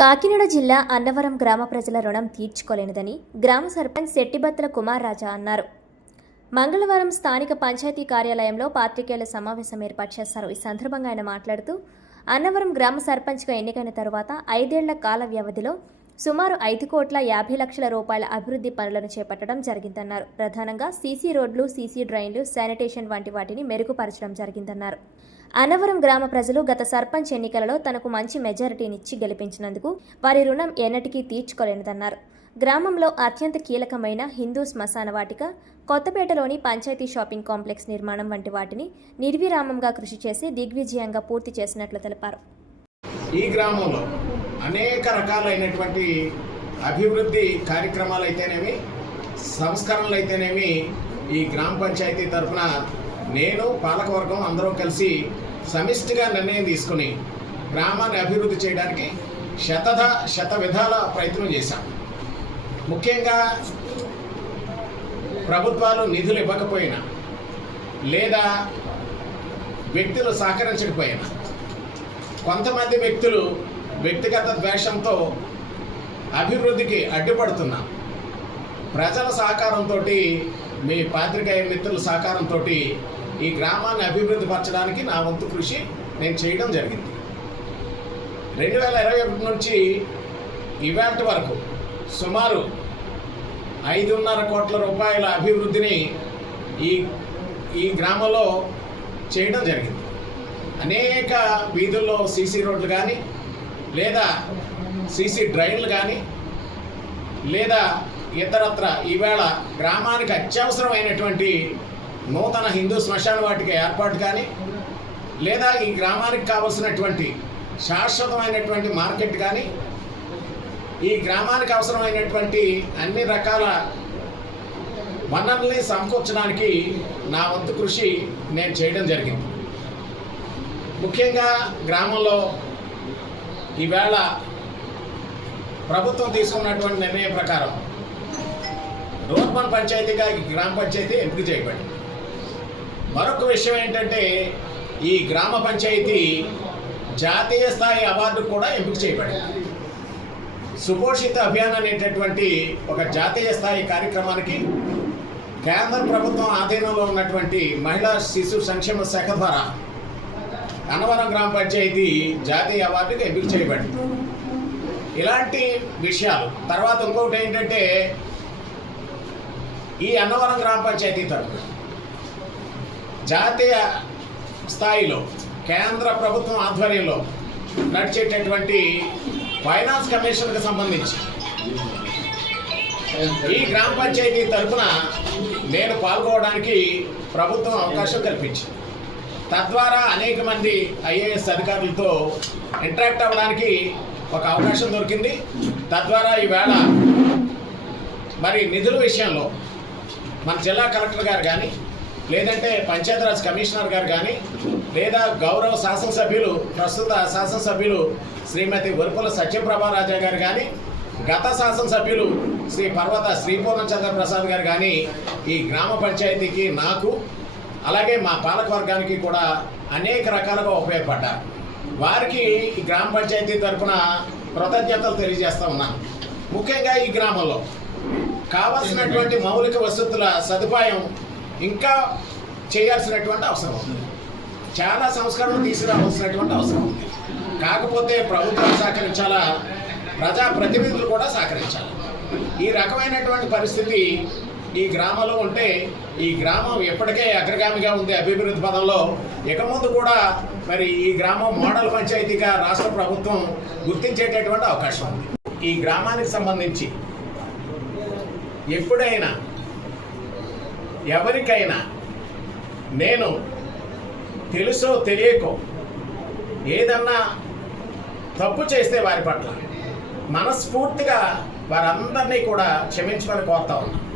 కాకినాడ జిల్లా అన్నవరం గ్రామ ప్రజల రుణం తీర్చుకోలేనిదని గ్రామ సర్పంచ్ శెట్టిబత్తుల కుమార్ రాజా అన్నారు. మంగళవారం స్థానిక పంచాయతీ కార్యాలయంలో పాత్రికేయుల సమావేశం ఏర్పాటు చేశారు. ఈ సందర్భంగా ఆయన మాట్లాడుతూ అన్నవరం గ్రామ సర్పంచ్గా ఎన్నికైన తరువాత 5 ఏళ్ల కాల వ్యవధిలో సుమారు 5,50,00,000 రూపాయల అభివృద్ధి పనులను చేపట్టడం జరిగిందన్నారు. ప్రధానంగా సీసీ రోడ్లు, సీసీ డ్రైన్లు, శానిటేషన్ వంటి వాటిని మెరుగుపరచడం జరిగిందన్నారు. అన్నవరం గ్రామ ప్రజలు గత సర్పంచ్ ఎన్నికలలో తనకు మంచి మెజారిటీనిచ్చి గెలిపించినందుకు వారి రుణం ఎన్నటికీ తీర్చుకోలేనిదన్నారు. గ్రామంలో అత్యంత కీలకమైన హిందూ శ్మశాన వాటిక, కొత్తపేటలోని పంచాయతీ షాపింగ్ కాంప్లెక్స్ నిర్మాణం వంటి వాటిని నిర్విరామంగా కృషి చేసి దిగ్విజయంగా పూర్తి చేసినట్లు తెలిపారు. ఈ గ్రామంలో అనేక రకాలైనటువంటి అభివృద్ధి కార్యక్రమాలు అయితేనేమి, సంస్కరణలు అయితేనేమి ఈ గ్రామ పంచాయతీ తరఫున నేను పాలకవర్గం అందరం కలిసి సమిష్టిగా నిర్ణయం తీసుకుని గ్రామాన్ని అభివృద్ధి చేయడానికి శత విధాల ప్రయత్నం చేశాం. ముఖ్యంగా ప్రభుత్వాలు నిధులు ఇవ్వకపోయినా లేదా వ్యక్తులు సహకరించకపోయినా కొంతమంది వ్యక్తులు వ్యక్తిగత ద్వేషంతో అభివృద్ధికి అడ్డుపడుతున్నా ప్రజల సహకారంతో, మీ పాత్రికేయ మిత్రుల సహకారంతో ఈ గ్రామాన్ని అభివృద్ధి పరచడానికి నా వంతు కృషి నేను చేయడం జరిగింది. 2021 నుంచి ఇవాటి వరకు సుమారు 5.5 కోట్ల రూపాయల అభివృద్ధిని ఈ గ్రామంలో చేయడం జరిగింది. అనేక వీధుల్లో సీసీ రోడ్లు కానీ, లేదా సీసీ డ్రైన్లు కానీ, లేదా ఇతరత్ర ఈవేళ గ్రామానికి అత్యవసరమైనటువంటి నూతన హిందూ శ్మశాన వాటిక ఏర్పాటు కానీ, లేదా ఈ గ్రామానికి కావలసినటువంటి శాశ్వతమైనటువంటి మార్కెట్ కానీ, ఈ గ్రామానికి అవసరమైనటువంటి అన్ని రకాల వనరుల్ని సమకూర్చడానికి నా వంతు కృషి నేను చేయడం జరిగింది. ముఖ్యంగా గ్రామంలో ఈవేళ ప్రభుత్వం తీసుకున్నటువంటి నిర్ణయం ప్రకారం రూరల్ పంచాయతీగా ఈ గ్రామ పంచాయతీ ఎంపిక చేయబడింది. మరొక విషయం ఏంటంటే, ఈ గ్రామ పంచాయతీ జాతీయ స్థాయి అవార్డు కూడా ఎంపిక చేయబడింది. సుపోషిత అభియాన్ అనేటటువంటి ఒక జాతీయ స్థాయి కార్యక్రమానికి కేంద్ర ప్రభుత్వం ఆధీనంలో ఉన్నటువంటి మహిళా శిశు సంక్షేమ శాఖ ద్వారా అన్నవరం గ్రామ పంచాయతీ జాతీయ అవార్డుకి ఎంపిక చేయబడింది. ఇలాంటి విషయాలు తర్వాత ఇంకొకటి ఏంటంటే, ఈ అన్నవరం గ్రామ పంచాయతీ తరఫున జాతీయ స్థాయిలో కేంద్ర ప్రభుత్వం ఆధ్వర్యంలో నడిచేటటువంటి ఫైనాన్స్ కమిషన్కి సంబంధించి ఈ గ్రామ పంచాయతీ తరఫున నేను పాల్గొనడానికి ప్రభుత్వం అవకాశం కల్పించింది. తద్వారా అనేక మంది ఐఏఎస్ అధికారులతో ఇంటరాక్ట్ అవ్వడానికి ఒక అవకాశం దొరికింది. తద్వారా ఈవేళ మరి నిధుల విషయంలో మన జిల్లా కలెక్టర్ గారు కానీ, లేదంటే పంచాయతీరాజ్ కమిషనర్ గారు కానీ, లేదా గౌరవ శాసనసభ్యులు, ప్రస్తుత శాసనసభ్యులు శ్రీమతి వరుపుల సత్యప్రభారాజా గారు కానీ, గత శాసనసభ్యులు శ్రీ పర్వత శ్రీపూర్ణచంద్ర ప్రసాద్ గారు కానీ ఈ గ్రామ పంచాయతీకి, నాకు అలాగే మా పాలకవర్గానికి కూడా అనేక రకాలుగా ఉపయోగపడ్డారు. వారికి ఈ గ్రామ పంచాయతీ తరఫున కృతజ్ఞతలు తెలియజేస్తూ ఉన్నాను. ముఖ్యంగా ఈ గ్రామంలో కావాల్సినటువంటి మౌలిక వసతుల సదుపాయం ఇంకా చేయాల్సినటువంటి అవసరం ఉంది. చాలా సంస్కరణలు తీసుకురావాల్సినటువంటి అవసరం ఉంది. కాకపోతే ప్రభుత్వం సహకరించాలా, ప్రజాప్రతినిధులు కూడా సహకరించాలి. ఈ రకమైనటువంటి పరిస్థితి ఈ గ్రామంలో ఉంటే ఈ గ్రామం ఎప్పటికే అగ్రగామిగా ఉంది అభివృద్ధి పదంలో. ఇక ముందు కూడా మరి ఈ గ్రామం మోడల్ పంచాయతీగా రాష్ట్ర ప్రభుత్వం గుర్తించేటటువంటి అవకాశం ఉంది. ఈ గ్రామానికి సంబంధించి ఎప్పుడైనా ఎవరికైనా నేను తెలుసో తెలియకో ఏదన్నా తప్పు చేస్తే వారి పట్ల మనస్ఫూర్తిగా వారందరినీ కూడా క్షమించమని కోరుతా ఉన్నాను.